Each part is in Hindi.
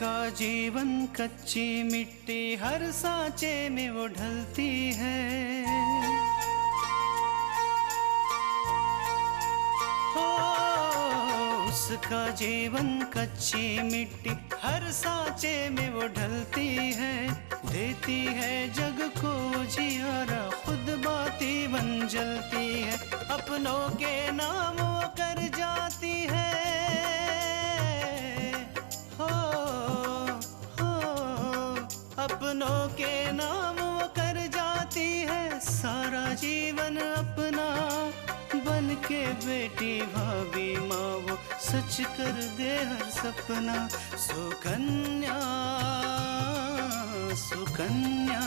उसका जीवन कच्ची मिट्टी हर सांचे में वो ढलती है। उसका जीवन कच्ची मिट्टी हर सांचे में वो ढलती है। देती है जग को जियारा, खुद बाती बन जलती है। अपनों के नाम वो कर जाती है। अपनों के नाम वो कर जाती है। सारा जीवन अपना बन के बेटी भाभी माँ वो सच कर दे हर सपना। सुकन्या सुकन्या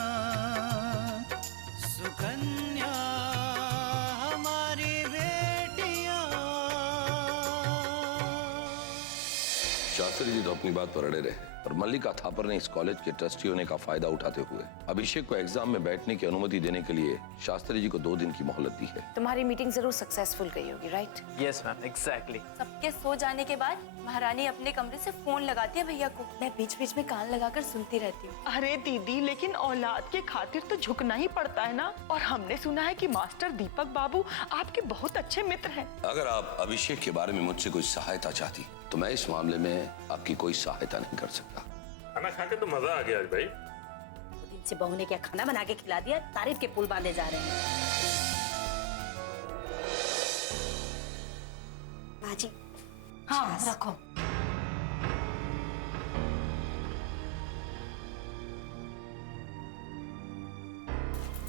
सुकन्या हमारी बेटियां। शास्त्री जी तो अपनी बात पर अड़े रहे और मल्लिका थापर ने इस कॉलेज के ट्रस्टी होने का फायदा उठाते हुए अभिषेक को एग्जाम में बैठने की अनुमति देने के लिए शास्त्री जी को 2 दिन की मोहलत दी है। तुम्हारी मीटिंग जरूर सक्सेसफुल गई होगी, राइट? Yes ma'am, exactly. सबके सो जाने के बाद महारानी अपने कमरे से फोन लगाती है भैया को। मैं बीच बीच में कान लगाकर सुनती रहती हूँ। अरे दीदी, लेकिन औलाद के खातिर तो झुकना ही पड़ता है ना। और हमने सुना है कि मास्टर दीपक बाबू आपके बहुत अच्छे मित्र हैं। अगर आप अभिषेक के बारे में मुझसे कोई सहायता चाहती तो मैं इस मामले में आपकी कोई सहायता नहीं कर सकता। खाना खा के तो मजा आ गया भाई। दिन से बहू ने क्या खाना बना के खिला दिया, तारीफ के पुल बांधे जा रहे हैं। माँ जी। हाँ रखो।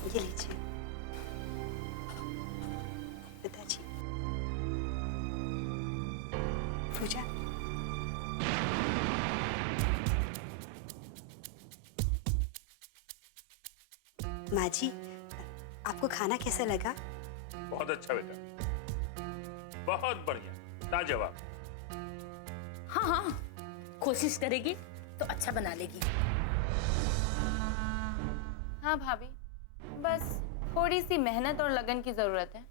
ये लीजिए पिताजी। पूजा। माँ जी, आपको खाना कैसा लगा? बहुत अच्छा बेटा, बहुत बढ़िया, लाजवाब। हाँ हाँ, कोशिश करेगी तो अच्छा बना लेगी। हाँ भाभी, बस थोड़ी सी मेहनत और लगन की जरूरत है।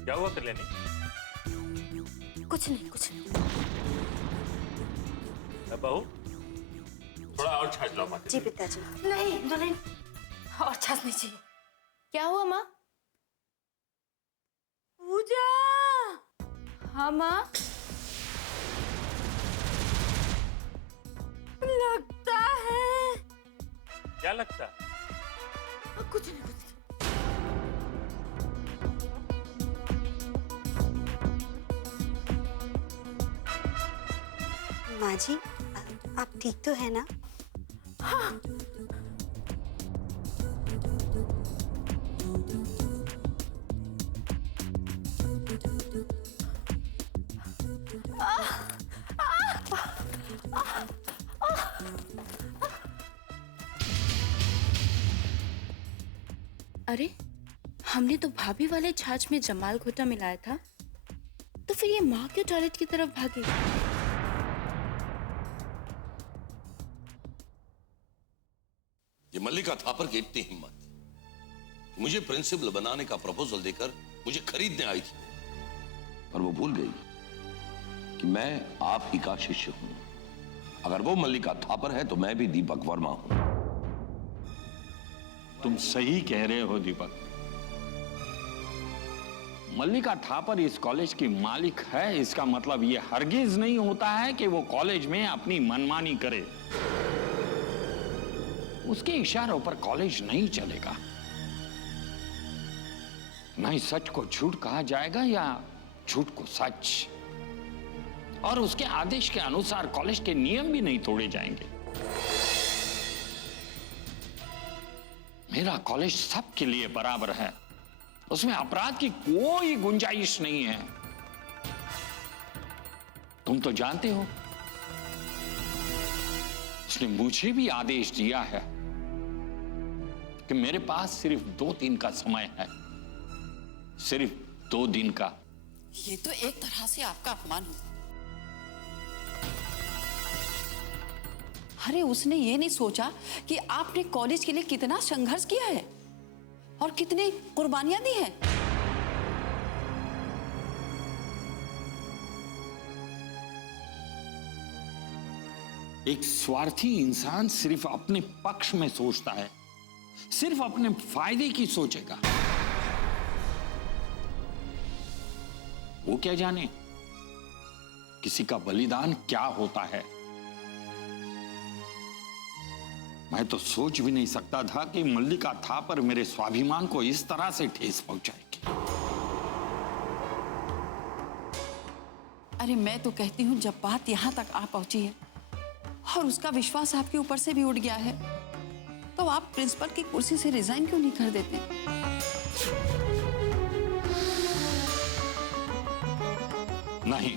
क्या हुआ कल्याणी? कुछ नहीं, कुछ नहीं। बहू, थोड़ा और छाछ लाओ माँ। जी पिताजी। नहीं नहीं, और छाछ नहीं चाहिए। क्या हुआ माँ? पूजा। हाँ माँ। लगता है। क्या लगता? कुछ नहीं, कुछ नहीं। माँ जी, आप ठीक तो है ना? हाँ। अरे, हमने तो भाभी वाले छाछ में जमाल घोटा मिलाया था, तो फिर ये माँ क्यों टॉयलेट की तरफ भागी? ये मल्लिका थापर की इतनी हिम्मत कि मुझे प्रिंसिपल बनाने का प्रपोजल देकर मुझे खरीदने आई थी, पर वो भूल गई कि मैं आप ही का शिष्य हूं। अगर वो मल्लिका थापर है तो मैं भी दीपक वर्मा हूं। तुम सही कह रहे हो दीपक। मल्लिका थापर इस कॉलेज की मालिक है, इसका मतलब यह हरगिज नहीं होता है कि वो कॉलेज में अपनी मनमानी करे। उसके इशारों पर कॉलेज नहीं चलेगा। नहीं सच को झूठ कहा जाएगा या झूठ को सच, और उसके आदेश के अनुसार कॉलेज के नियम भी नहीं तोड़े जाएंगे। मेरा कॉलेज सबके लिए बराबर है, उसमें अपराध की कोई गुंजाइश नहीं है। तुम तो जानते हो, उसने मुझे भी आदेश दिया है कि मेरे पास सिर्फ 2 दिन का समय है। सिर्फ 2 दिन का। ये तो एक तरह से आपका अपमान हुआ। अरे उसने ये नहीं सोचा कि आपने कॉलेज के लिए कितना संघर्ष किया है और कितनी कुर्बानियां दी हैं। एक स्वार्थी इंसान सिर्फ अपने पक्ष में सोचता है, सिर्फ अपने फायदे की सोचेगा। वो क्या जाने किसी का बलिदान क्या होता है। मैं तो सोच भी नहीं सकता था कि मल्लिका थापर मेरे स्वाभिमान को इस तरह से ठेस पहुंचाएगी। अरे मैं तो कहती हूँ जब बात यहाँ तक आ पहुंची है और उसका विश्वास आपके ऊपर से भी उठ गया है, तो आप प्रिंसिपल की कुर्सी से रिजाइन क्यों नहीं कर देते? नहीं,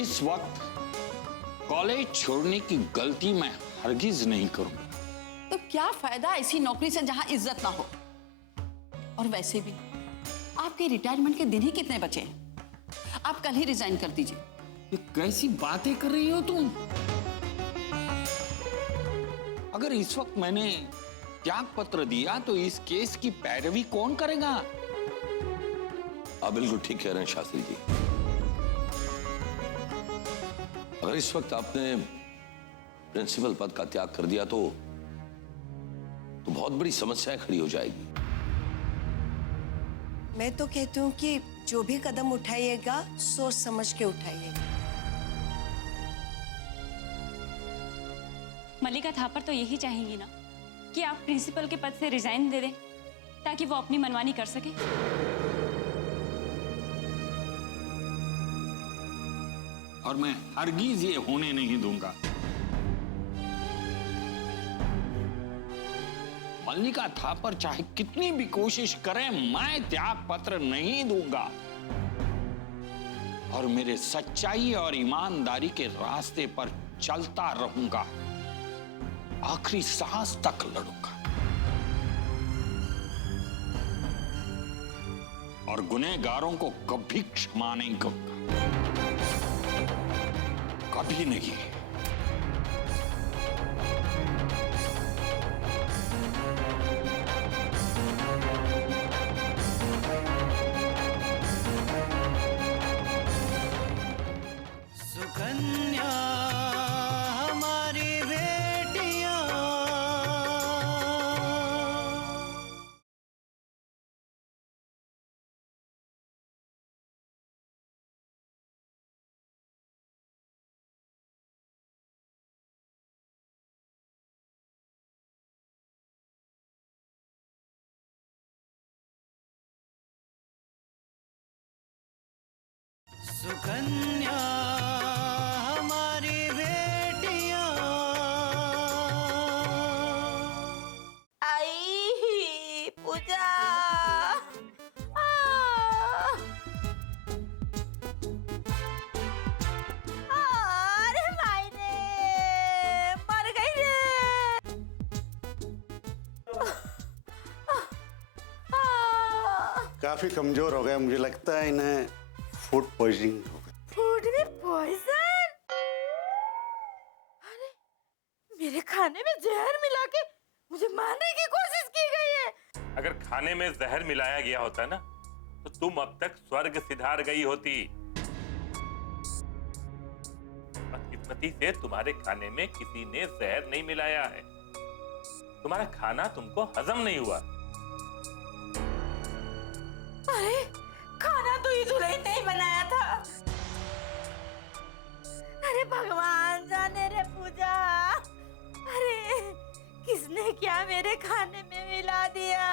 इस वक्त कॉलेज छोड़ने की गलती मैं हरगिज नहीं करूंगा। तो क्या फायदा ऐसी नौकरी से जहां इज्जत ना हो? और वैसे भी आपके रिटायरमेंट के दिन ही कितने बचे हैं? आप कल ही रिजाइन कर दीजिए। ये कैसी बातें कर रही हो तुम? अगर इस वक्त मैंने त्याग पत्र दिया तो इस केस की पैरवी कौन करेगा? आप बिल्कुल ठीक कह रहे हैं शास्त्री जी। अगर इस वक्त आपने प्रिंसिपल पद का त्याग कर दिया तो बहुत बड़ी समस्याएं खड़ी हो जाएगी। मैं तो कहती हूँ कि जो भी कदम उठाइएगा सोच समझ के उठाइएगा। मल्लिका थापर तो यही चाहेंगी ना कि आप प्रिंसिपल के पद से रिजाइन दे दें ताकि वो अपनी मनमानी कर सके। और मैं हरगिज ये होने नहीं दूंगा। मल्लिका थापर चाहे कितनी भी कोशिश करे, मैं त्याग पत्र नहीं दूंगा और मेरे सच्चाई और ईमानदारी के रास्ते पर चलता रहूंगा, आखिरी सांस तक लड़ूंगा और गुनहगारों को कभी क्षमा नहीं करूंगा, कभी नहीं। सुकन्या हमारी बेटियां, सुकन्या हमारी बेटियां। आई पूजा। अरे मायने मर गई रे। काफी कमजोर हो गए, मुझे लगता है इन्हें फूड पॉइजनिंग हो गई। फूड में पॉइजन? अरे मेरे खाने में जहर मिला के मुझे मारने की कोशिश की गई है। अगर खाने में जहर मिलाया गया होता ना तो तुम अब तक स्वर्ग सिधार गई होती। बदकिस्मती से तुम्हारे खाने में किसी ने जहर नहीं मिलाया है। तुम्हारा खाना तुमको हजम नहीं हुआ। अरे खाना तो ये दुल्हन ने ही बनाया था। अरे भगवान जाने रे पूजा। अरे किसने क्या मेरे खाने में मिला दिया?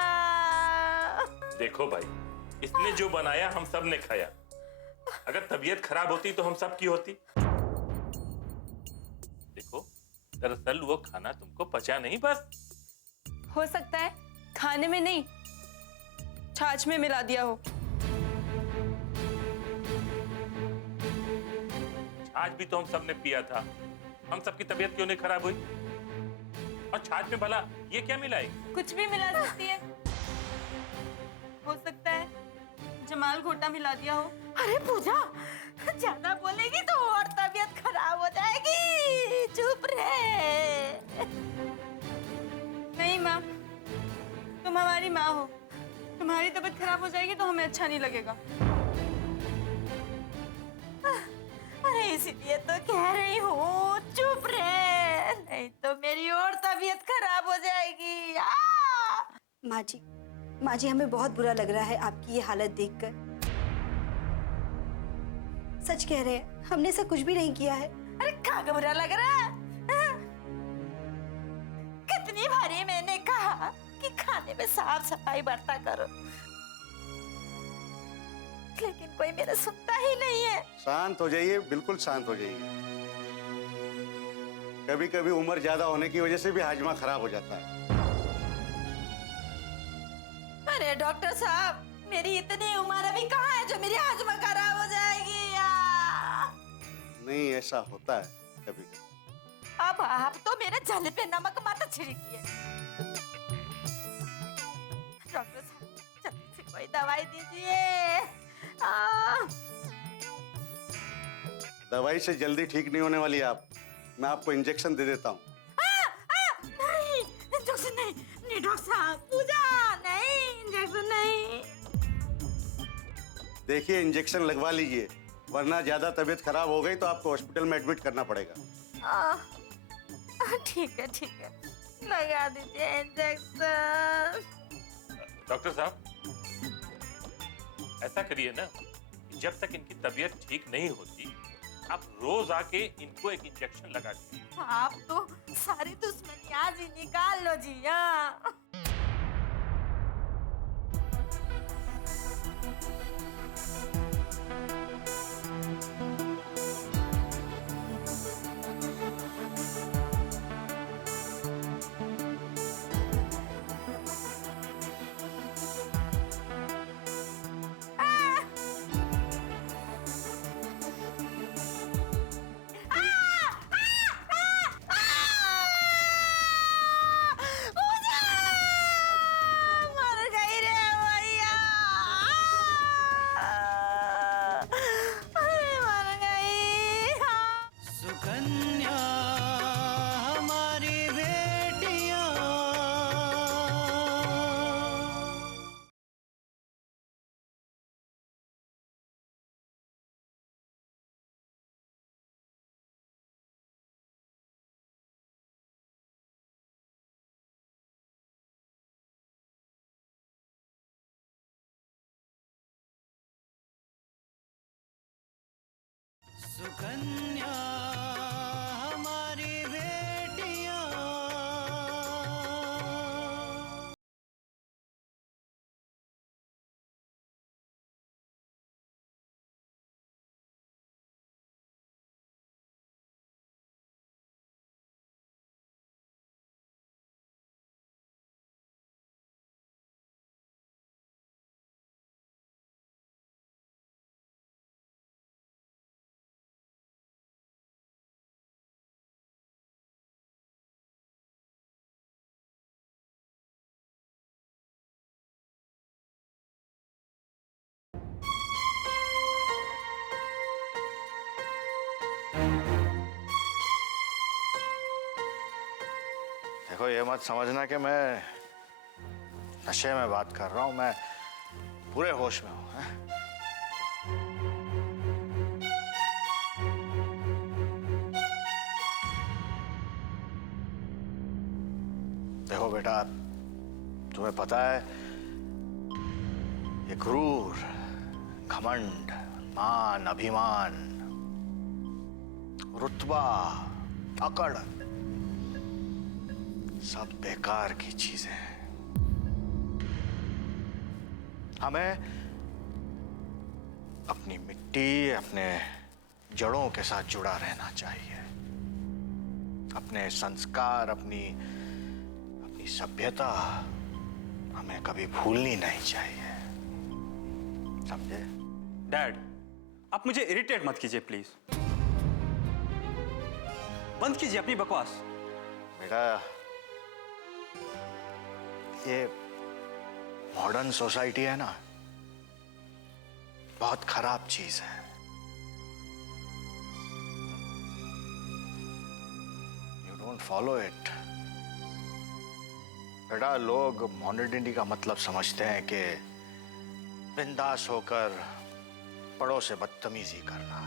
देखो भाई, इसने जो बनाया हम सब ने खाया। अगर तबीयत खराब होती तो हम सब की होती। देखो, दरअसल वो खाना तुमको पचा नहीं, बस हो सकता है खाने में नहीं, छाछ में मिला दिया हो। छाछ भी तो हम सब ने पिया था। हम सबकी तबीयत क्यों नहीं खराब हुई? और छाछ में भला ये क्या मिलाई? कुछ भी मिला सकती है। हो सकता है जमाल घोटा मिला दिया हो। अरे पूजा, ज्यादा बोलेगी तो और तबीयत खराब हो जाएगी। चुप रहे। नहीं माँ, तुम हमारी माँ हो, तुम्हारी तबीयत खराब हो जाएगी तो हमें अच्छा नहीं लगेगा। अरे इसीलिए तो कह रही हूँ चुप रहे, नहीं तो मेरी और तबीयत खराब हो जाएगी। माँ जी हमें बहुत बुरा लग रहा है आपकी ये हालत देखकर। सच कह रहे हैं, हमने ऐसा कुछ भी नहीं किया है। अरे क्या बुरा लग रहा है? हाँ? कितनी बारी मैंने कहा कि खाने में साफ सफाई बरता करो, लेकिन कोई मेरा सुनता ही नहीं है। शांत हो जाइए, बिल्कुल शांत हो जाइए। कभी कभी उम्र ज्यादा होने की वजह से भी हाजमा खराब हो जाता है। अरे डॉक्टर साहब, मेरी इतनी उम्र अभी कहाँ है जो मेरी हाजमा खराब हो जाएगी? नहीं, ऐसा होता है कभी। अब आप तो मेरे जल पे नमक मत छिड़किए। डॉक्टर साहब, जल्दी से कोई दवाई दीजिए। दवाई से जल्दी ठीक नहीं होने वाली आप। मैं आपको इंजेक्शन दे देता हूँ। नहीं, इंजेक्शन नहीं, नहीं डॉक्टर साहब, पूजा नहीं, इंजेक्शन नहीं। देखिए, इंजेक्शन लगवा लीजिए, वरना ज्यादा तबीयत खराब हो गई तो आपको हॉस्पिटल में एडमिट करना पड़ेगा। ठीक है, लगा दीजिए इंजेक्शन। डॉक्टर साहब, ऐसा करिए ना, जब तक इनकी तबीयत ठीक नहीं होती आप रोज आके इनको एक इंजेक्शन लगा दीजिए। आप तो सारी दुश्मनी आज ही निकाल लो जी। सुकन्या हमारी बेटियां। देखो, ये मत समझना कि मैं नशे में बात कर रहा हूं, मैं पूरे होश में हूं। देखो बेटा, तुम्हें पता है ये क्रूर, घमंड, मान, अभिमान, रुतबा, अकड़ सब बेकार की चीजें हैं। हमें अपनी मिट्टी, अपने जड़ों के साथ जुड़ा रहना चाहिए। अपने संस्कार, अपनी सभ्यता हमें कभी भूलनी नहीं चाहिए, समझे? डैड, आप मुझे इरिटेट मत कीजिए प्लीज। बंद कीजिए अपनी बकवास। बेटा, मॉडर्न सोसाइटी है ना, बहुत खराब चीज है। You don't follow it. बेटा, लोग मॉडर्निटी का मतलब समझते हैं कि बिंदास होकर बड़ों से बदतमीजी करना।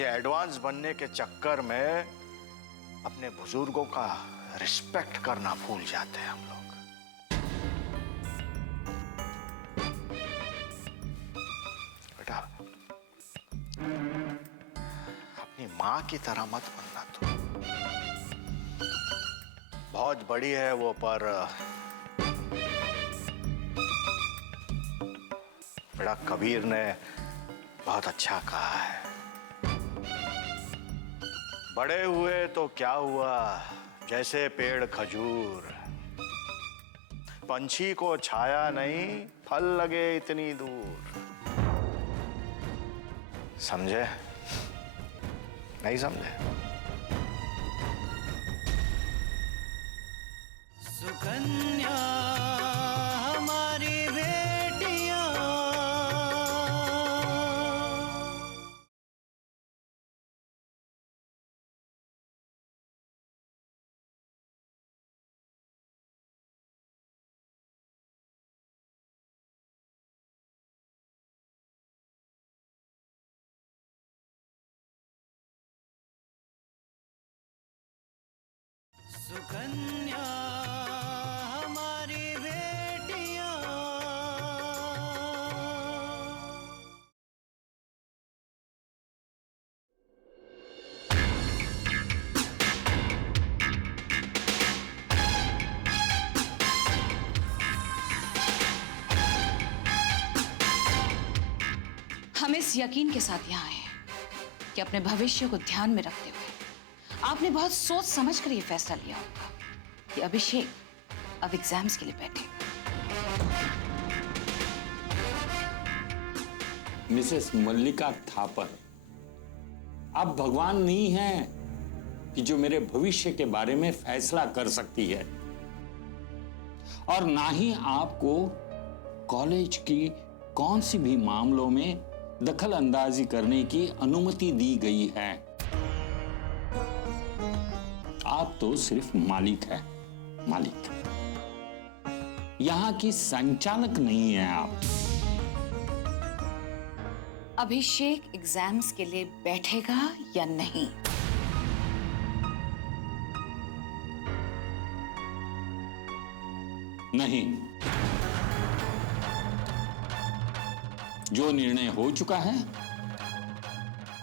ये एडवांस बनने के चक्कर में अपने बुजुर्गों का रिस्पेक्ट करना भूल जाते हैं हम लोग। बेटा, अपनी माँ की तरह मत बनना तू। बहुत बड़ी है वो, पर बड़ा कबीर ने बहुत अच्छा कहा है, बड़े हुए तो क्या हुआ, जैसे पेड़ खजूर, पंछी को छाया नहीं, फल लगे इतनी दूर। समझे? नहीं समझे? सुकन्या हमारी बेटियां, सुकन्या हमारी बेटियां। हम इस यकीन के साथ यहाँ आए हैं कि अपने भविष्य को ध्यान में रखते हुए आपने बहुत सोच समझ कर ये फैसला लिया होगा कि अभिषेक अब एग्जाम्स के लिए बैठे। मिसेस मल्लिका थापर, आप भगवान नहीं हैं कि जो मेरे भविष्य के बारे में फैसला कर सकती है, और ना ही आपको कॉलेज की कौन सी भी मामलों में दखल अंदाजी करने की अनुमति दी गई है। आप तो सिर्फ मालिक है, मालिक। यहां की संचालक नहीं है आप। अभिषेक एग्जाम्स के लिए बैठेगा या नहीं? नहीं। जो निर्णय हो चुका है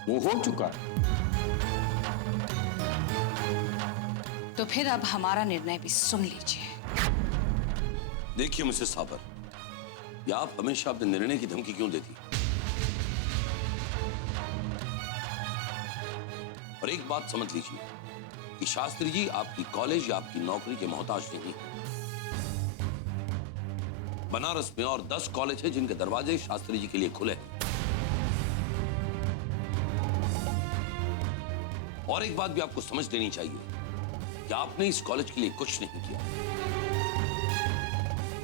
वो हो चुका। तो फिर अब हमारा निर्णय भी सुन लीजिए। देखिए मिसेस थापर, या आप हमेशा अपने निर्णय की धमकी क्यों देती? और एक बात समझ लीजिए कि शास्त्री जी आपकी कॉलेज या आपकी नौकरी के मोहताज नहीं। बनारस में और 10 कॉलेज हैं जिनके दरवाजे शास्त्री जी के लिए खुले हैं। और एक बात भी आपको समझ लेनी चाहिए कि आपने इस कॉलेज के लिए कुछ नहीं किया।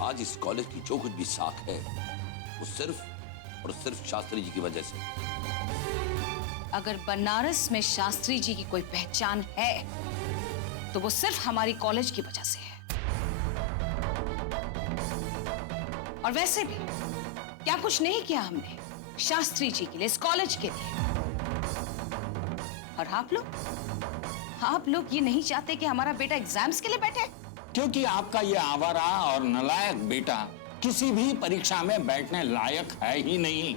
आज इस कॉलेज की जो कुछ भी साख है वो सिर्फ और सिर्फ शास्त्री जी की वजह से। अगर बनारस में शास्त्री जी की कोई पहचान है तो वो सिर्फ हमारी कॉलेज की वजह से है। और वैसे भी क्या कुछ नहीं किया हमने शास्त्री जी के लिए, इस कॉलेज के लिए। और आप लोग ये नहीं चाहते कि हमारा बेटा एग्जाम्स के लिए बैठे, क्योंकि आपका ये आवारा और नालायक बेटा किसी भी परीक्षा में बैठने लायक है ही नहीं।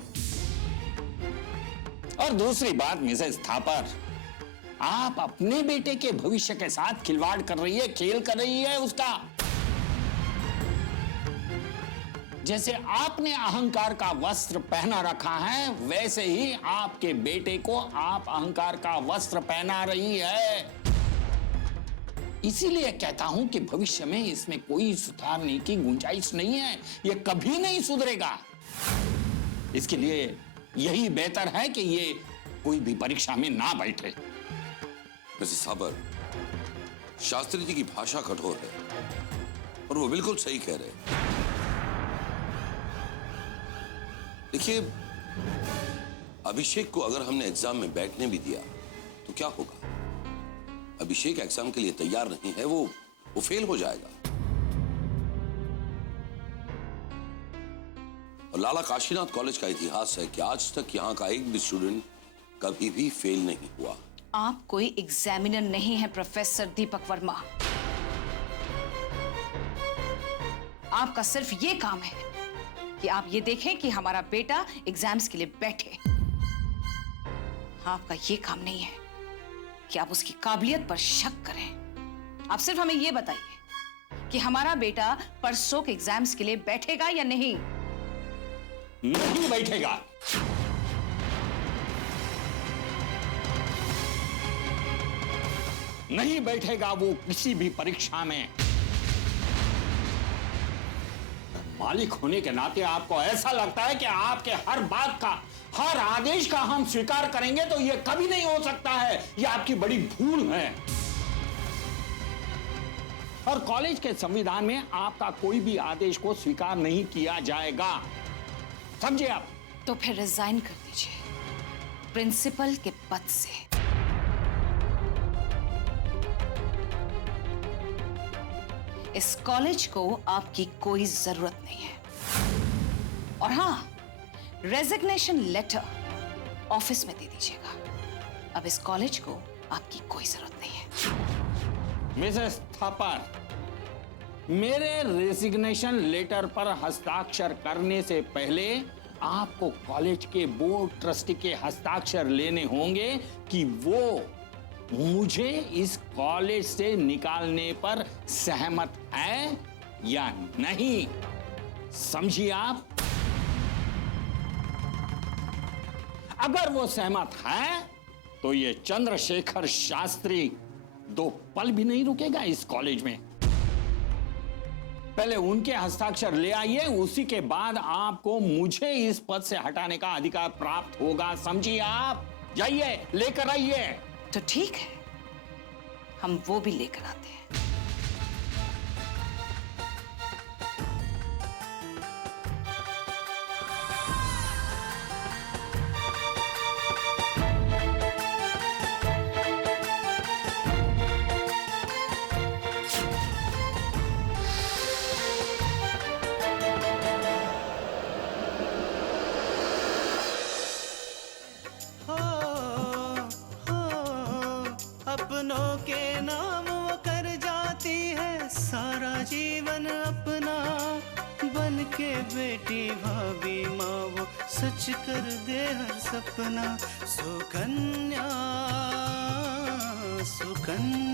और दूसरी बात मिसेस थापर, आप अपने बेटे के भविष्य के साथ खिलवाड़ कर रही है, खेल कर रही है उसका। जैसे आपने अहंकार का वस्त्र पहना रखा है, वैसे ही आपके बेटे को आप अहंकार का वस्त्र पहना रही है। इसीलिए कहता हूं कि भविष्य में इसमें कोई सुधारने की गुंजाइश नहीं है। यह कभी नहीं सुधरेगा। इसके लिए यही बेहतर है कि ये कोई भी परीक्षा में ना बैठे। मिसेस थापर, शास्त्री जी की भाषा कठोर है, और वो बिल्कुल सही कह रहे हैं। देखिए, अभिषेक को अगर हमने एग्जाम में बैठने भी दिया तो क्या होगा? अभिषेक एग्जाम के लिए तैयार नहीं है, वो फेल हो जाएगा। और लाला काशीनाथ कॉलेज का इतिहास है कि आज तक यहां का एक भी स्टूडेंट कभी भी फेल नहीं हुआ। आप कोई एग्जामिनर नहीं है प्रोफेसर दीपक वर्मा। आपका सिर्फ ये काम है कि आप ये देखें कि हमारा बेटा एग्जाम्स के लिए बैठे। आपका ये काम नहीं है कि आप उसकी काबिलियत पर शक करें। आप सिर्फ हमें ये बताइए कि हमारा बेटा परसों के एग्जाम्स के लिए बैठेगा या नहीं। नहीं बैठेगा। नहीं बैठेगा वो किसी भी परीक्षा में। मालिक होने के नाते आपको ऐसा लगता है कि आपके हर बात का, हर आदेश का हम स्वीकार करेंगे, तो यह कभी नहीं हो सकता है। यह आपकी बड़ी भूल है। और कॉलेज के संविधान में आपका कोई भी आदेश को स्वीकार नहीं किया जाएगा, समझे आप? तो फिर रिजाइन कर दीजिए प्रिंसिपल के पद से। इस कॉलेज को आपकी कोई जरूरत नहीं है। और हां, रेजिग्नेशन लेटर ऑफिस में दे दीजिएगा। अब इस कॉलेज को आपकी कोई जरूरत नहीं है। मिसेस थापर, मेरे रेजिग्नेशन लेटर पर हस्ताक्षर करने से पहले आपको कॉलेज के बोर्ड ट्रस्टी के हस्ताक्षर लेने होंगे कि वो मुझे इस कॉलेज से निकालने पर सहमत है या नहीं, समझिए आप? अगर वो सहमत है तो ये चंद्रशेखर शास्त्री 2 पल भी नहीं रुकेगा इस कॉलेज में। पहले उनके हस्ताक्षर ले आइए, उसी के बाद आपको मुझे इस पद से हटाने का अधिकार प्राप्त होगा, समझिए आप? जाइए, लेकर आइए। तो ठीक है, हम वो भी लेकर आते हैं। अपनों के नाम वो कर जाती है सारा जीवन अपना, बन के बेटी भाभी माँ वो सच कर दे हर सपना। सुकन्या सुकन्या